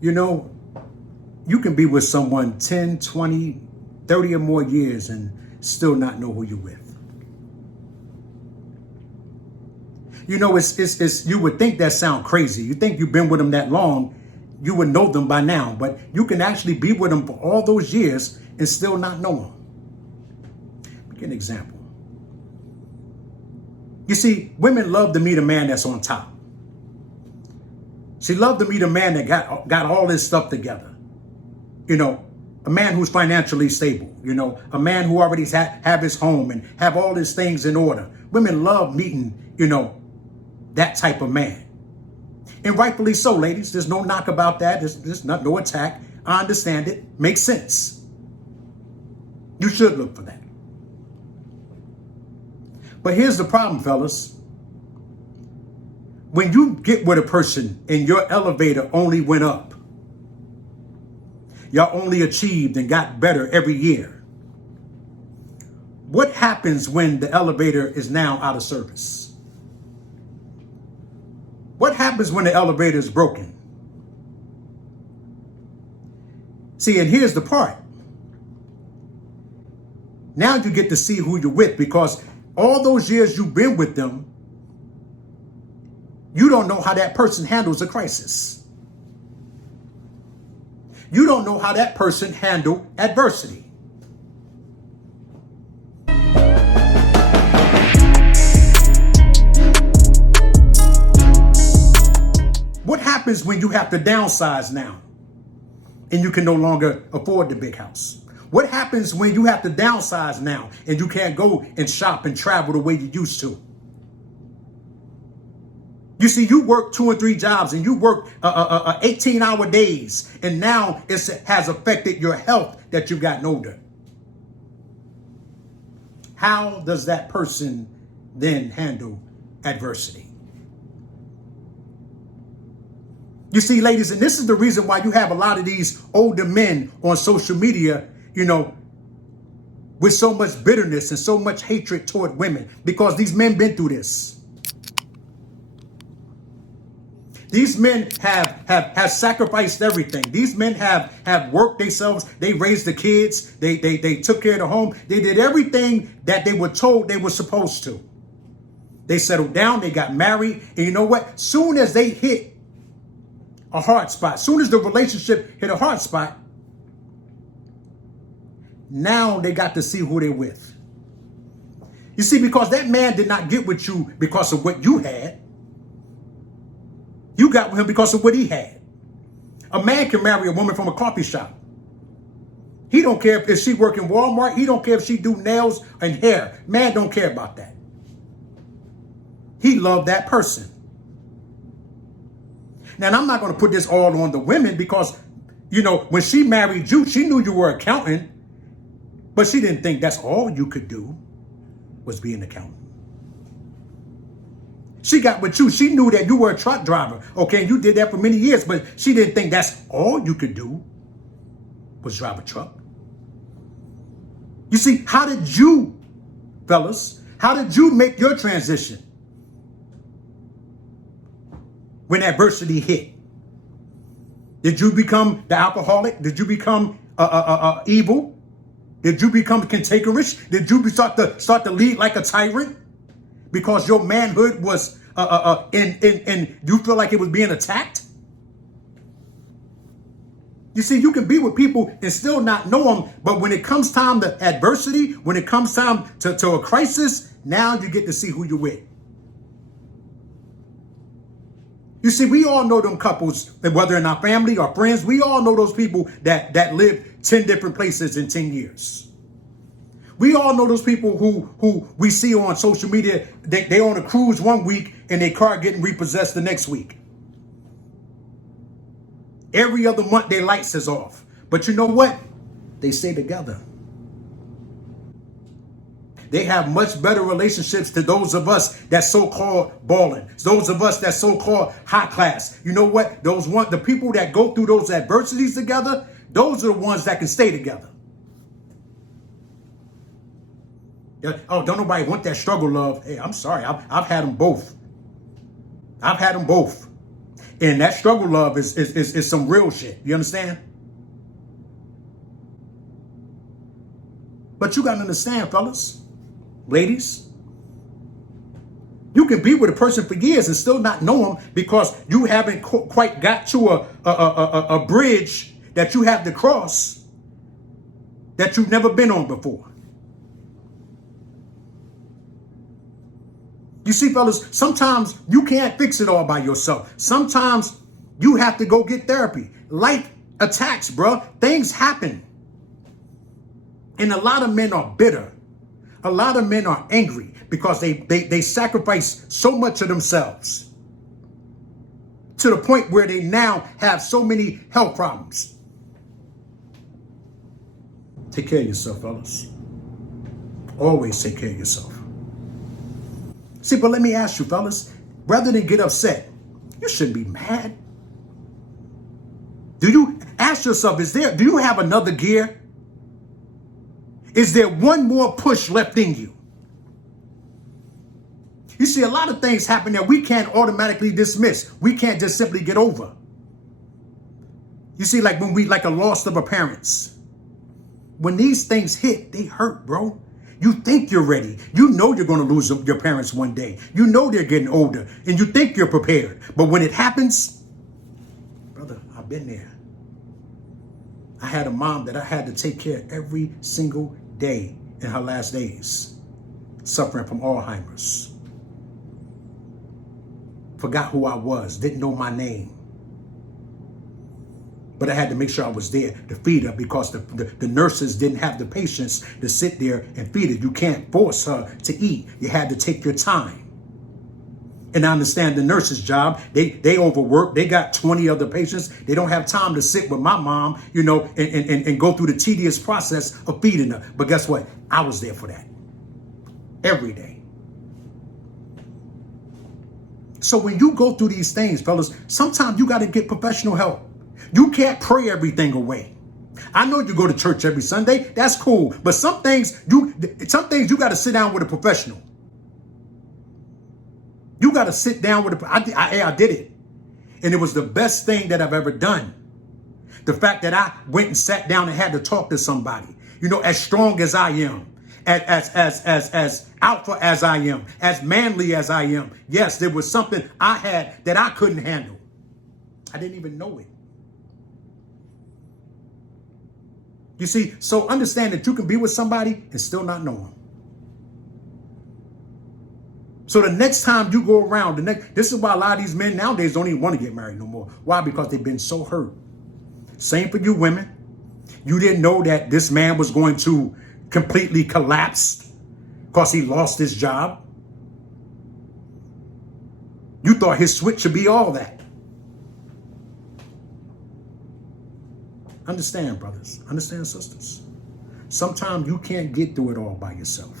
You know, you can be with someone 10, 20, 30 or more years and still not know who you're with. You know, it's you would think that sound crazy. You think you've been with them that long, you would know them by now, but you can actually be with them for all those years and still not know them. Give an example. You see, women love to meet a man that's on top. She loved to meet a man that got all his stuff together. You know, a man who's financially stable. You know, a man who already have his home and have all his things in order. Women love meeting, you know, that type of man. And rightfully so, ladies. There's no knock about that. There's no attack. I understand it. Makes sense. You should look for that. But here's the problem, fellas. When you get with a person and your elevator only went up, y'all only achieved and got better every year, what happens when the elevator is now out of service? What happens when the elevator is broken? See, and here's the part. Now you get to see who you're with, because all those years you've been with them, you don't know how that person handles a crisis. You don't know how that person handled adversity. What happens when you have to downsize now and you can no longer afford the big house? What happens when you have to downsize now and you can't go and shop and travel the way you used to? You see, you work 2 and 3 jobs and you work 18-hour days, and now it has affected your health that you've gotten older. How does that person then handle adversity? You see, ladies, and this is the reason why you have a lot of these older men on social media, you know, with so much bitterness and so much hatred toward women, because these men been through this. These men have sacrificed everything. These men have worked themselves. They raised the kids. They took care of the home. They did everything that they were told they were supposed to. They settled down. They got married. And you know what? Soon as they hit a hard spot, soon as the relationship hit a hard spot, now they got to see who they're with. You see, because that man did not get with you because of what you had. You got with him because of what he had. A man can marry a woman from a coffee shop. He don't care if she work in Walmart. He don't care if she do nails and hair. Man don't care about that. He loved that person. Now, I'm not going to put this all on the women, because, you know, when she married you, she knew you were accountant, but she didn't think that's all you could do was be an accountant. She got with you. She knew that you were a truck driver. Okay, and you did that for many years, but she didn't think that's all you could do was drive a truck. You see, how did you, fellas, how did you make your transition when adversity hit? Did you become the alcoholic? Did you become evil? Did you become cantankerous? Did you start to lead like a tyrant? Because your manhood was you feel like it was being attacked? You see, you can be with people and still not know them, but when it comes time to adversity, when it comes time to a crisis, now you get to see who you're with. You see, we all know them couples, whether in our family or friends, we all know those people that lived 10 different places in 10 years. We all know those people who we see on social media. They on a cruise one week and their car getting repossessed the next week. Every other month their lights is off. But you know what? They stay together. They have much better relationships to those of us that so-called balling. Those of us that so-called high class. You know what? The people that go through those adversities together, those are the ones that can stay together. Oh, don't nobody want that struggle love. Hey, I'm sorry. I've had them both. I've had them both. And that struggle love is some real shit. You understand? But you got to understand, fellas, ladies, you can be with a person for years and still not know them because you haven't quite got to a bridge that you have to cross that you've never been on before. You see, fellas, sometimes you can't fix it all by yourself. Sometimes you have to go get therapy. Life attacks, bro. Things happen. And a lot of men are bitter. A lot of men are angry because they sacrifice so much of themselves to the point where they now have so many health problems. Take care of yourself, fellas. Always take care of yourself. See, but let me ask you, fellas, rather than get upset, you shouldn't be mad. Do you ask yourself, do you have another gear? Is there one more push left in you? You see, a lot of things happen that we can't automatically dismiss. We can't just simply get over. You see, like like a loss of a parents. When these things hit, they hurt, bro. You think you're ready. You know you're going to lose your parents one day. You know they're getting older and you think you're prepared. But when it happens, brother, I've been there. I had a mom that I had to take care of every single day in her last days, suffering from Alzheimer's. Forgot who I was, didn't know my name. But I had to make sure I was there to feed her because the nurses didn't have the patience to sit there and feed her. You can't force her to eat. You had to take your time. And I understand the nurse's job. They overwork. They got 20 other patients. They don't have time to sit with my mom, you know, and go through the tedious process of feeding her. But guess what? I was there for that every day. So when you go through these things, fellas, sometimes you got to get professional help. You can't pray everything away. I know you go to church every Sunday. That's cool. But some things you got to sit down with a professional. You got to sit down with I did it. And it was the best thing that I've ever done. The fact that I went and sat down and had to talk to somebody, you know, as strong as I am, as alpha as I am, as manly as I am. Yes, there was something I had that I couldn't handle. I didn't even know it. You see, so understand that you can be with somebody and still not know them. So the next time you go around, this is why a lot of these men nowadays don't even want to get married no more. Why? Because they've been so hurt. Same for you women. You didn't know that this man was going to completely collapse because he lost his job. You thought his switch should be all that. Understand, brothers. Understand, sisters. Sometimes you can't get through it all by yourself.